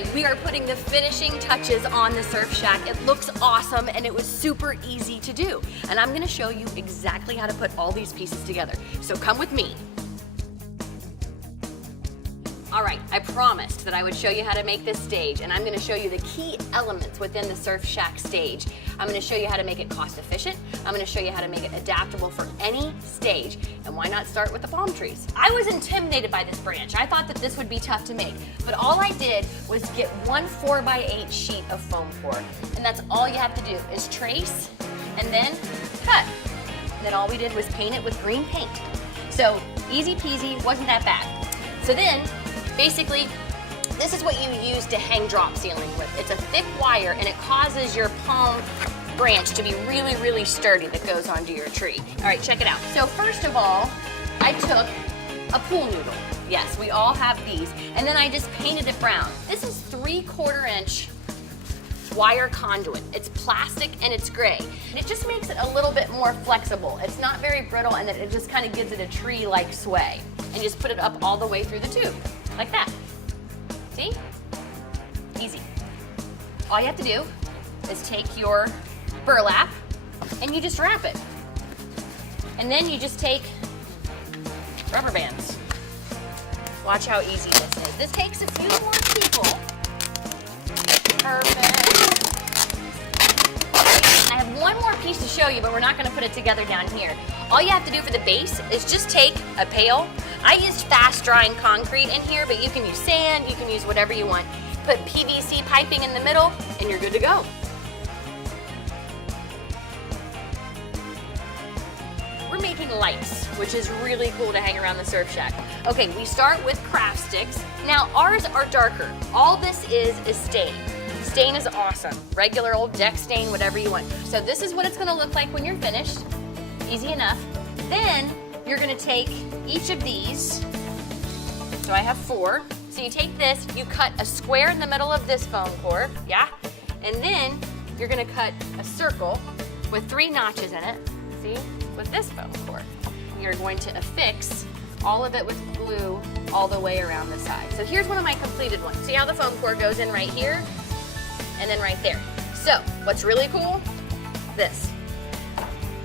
right, we are putting the finishing touches on the Surf Shack. It looks awesome and it was super easy to do. And I'm gonna show you exactly how to put all these pieces together. So come with me. All right, I promised that I would show you how to make this stage, and I'm gonna show you the key elements within the Surf Shack stage. I'm gonna show you how to make it cost efficient. I'm gonna show you how to make it adaptable for any stage. And why not start with the palm trees? I was intimidated by this branch. I thought that this would be tough to make, but all I did was get one 4x8 sheet of foam core. And that's all you have to do is trace and then cut. And then all we did was paint it with green paint. So easy peasy, wasn't that bad. So then, basically, this is what you use to hang drop ceiling with. It's a thick wire and it causes your palm branch to be really, really sturdy that goes onto your tree. All right, check it out. So first of all, I took a pool noodle. Yes, we all have these. And then I just painted it brown. This is 3/4 inch wire conduit. It's plastic and it's gray. And it just makes it a little bit more flexible. It's not very brittle and it just kind of gives it a tree-like sway. And just put it up all the way through the tube, like that. See? Easy. All you have to do is take your burlap and you just wrap it. And then you just take rubber bands. Watch how easy this is. This takes a few more people. Perfect. I have one more piece to show you, but we're not gonna put it together down here. All you have to do for the base is just take a pail. I used fast drying concrete in here, but you can use sand, you can use whatever you want. Put PVC piping in the middle and you're good to go. We're making lights, which is really cool to hang around the Surf Shack. Okay, we start with craft sticks. Now ours are darker. All this is stain. Stain is awesome. Regular old deck stain, whatever you want. So this is what it's gonna look like when you're finished. Easy enough. Then you're gonna take each of these. So I have 4. So you take this, you cut a square in the middle of this foam core, yeah? And then you're gonna cut a circle with 3 notches in it, see? With this foam core. You're going to affix all of it with glue all the way around the side. So here's one of my completed ones. See how the foam core goes in right here? And then right there. So what's really cool? This.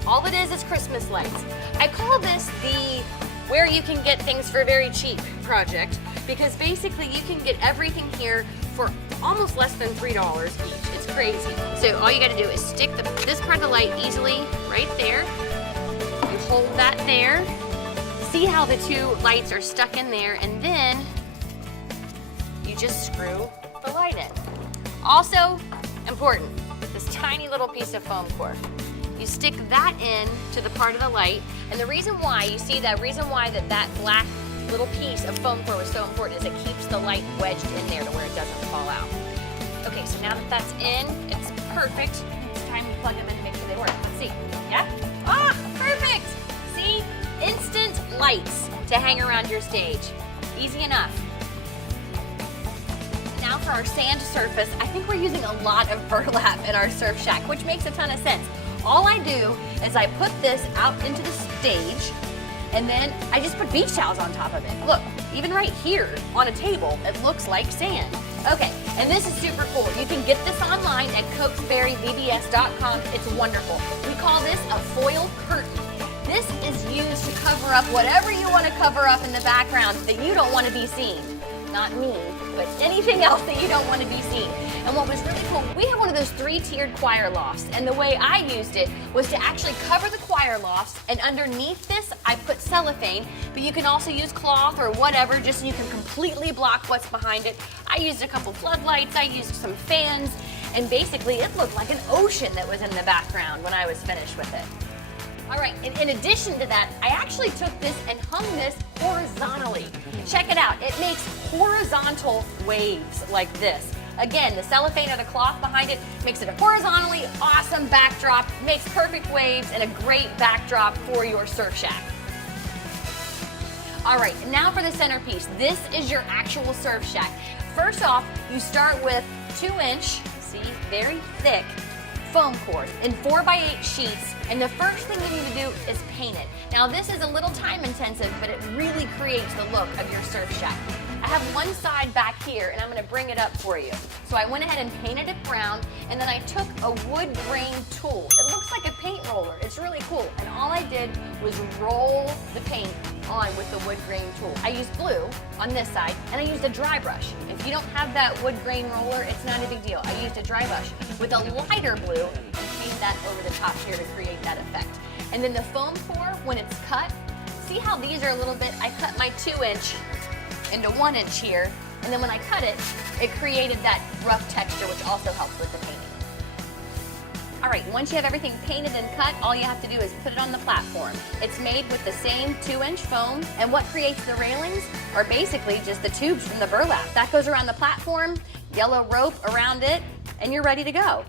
All it is Christmas lights. I call this the where you can get things for very cheap project, because basically you can get everything here for almost less than $3 each. It's crazy. So all you gotta do is stick this part of the light easily right there. You hold that there. See how the 2 lights are stuck in there, and then you just screw the light in. Also important, this tiny little piece of foam core. You stick that in to the part of the light, and the reason why, you see that reason why that black little piece of foam core was so important is it keeps the light wedged in there to where it doesn't fall out. Okay, so now that that's in, it's perfect. It's time to plug them in to make sure they work. Let's see, yeah? Ah, perfect! See, instant lights to hang around your stage. Easy enough. Now for our sand surface, I think we're using a lot of burlap in our Surf Shack, which makes a ton of sense. All I do is I put this out into the stage, and then I just put beach towels on top of it. Look, even right here on a table, it looks like sand. Okay, and this is super cool. You can get this online at cokesburyvbs.com. It's wonderful. We call this a foil curtain. This is used to cover up whatever you want to cover up in the background that you don't want to be seen. Not me, but anything else that you don't want to be seen. And what was really cool, we have one of those 3-tiered choir lofts, and the way I used it was to actually cover the choir lofts, and underneath this I put cellophane, but you can also use cloth or whatever, just so you can completely block what's behind it. I used a couple floodlights, I used some fans, and basically it looked like an ocean that was in the background when I was finished with it. All right, and in addition to that, I actually took this and hung this horizontally. Check it out, it makes horizontal waves like this. Again, the cellophane or the cloth behind it makes it a horizontally awesome backdrop, makes perfect waves and a great backdrop for your Surf Shack. All right, now for the centerpiece. This is your actual Surf Shack. First off, you start with 2-inch, see, very thick foam core in 4x8 sheets, and the first thing you need to do is paint it. Now this is a little time intensive, but it really creates the look of your Surf Shack. I have one side back here, and I'm gonna bring it up for you. So I went ahead and painted it brown, and then I took a wood grain tool. It looks like a paint roller. It's really cool. And all I did was roll the paint on with the wood grain tool. I used glue on this side, and I used a dry brush. If you don't have that wood grain roller, it's not a big deal. I used a dry brush with a lighter blue and painted that over the top here to create that effect. And then the foam core, when it's cut, see how these are a little bit, I cut my 2-inch into 1-inch here, and then when I cut it, it created that rough texture, which also helps with the painting. All right, once you have everything painted and cut, all you have to do is put it on the platform. It's made with the same 2-inch foam, and what creates the railings are basically just the tubes from the burlap. That goes around the platform, yellow rope around it, and you're ready to go.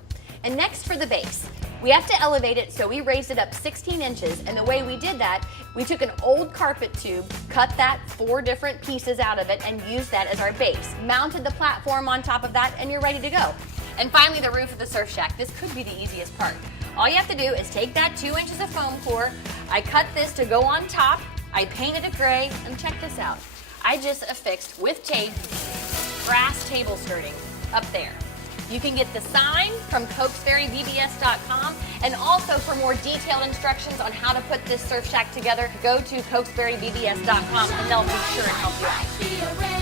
And next for the base. We have to elevate it, so we raised it up 16 inches, and the way we did that, we took an old carpet tube, cut that 4 different pieces out of it, and used that as our base. Mounted the platform on top of that, and you're ready to go. And finally, the roof of the surf shack. This could be the easiest part. All you have to do is take that 2 inches of foam core, I cut this to go on top, I painted it gray, and check this out. I just affixed, with tape, brass table skirting up there. You can get the sign from CokesburyVBS.com, and also for more detailed instructions on how to put this surf shack together, go to CokesburyVBS.com, and they'll be sure to help you out.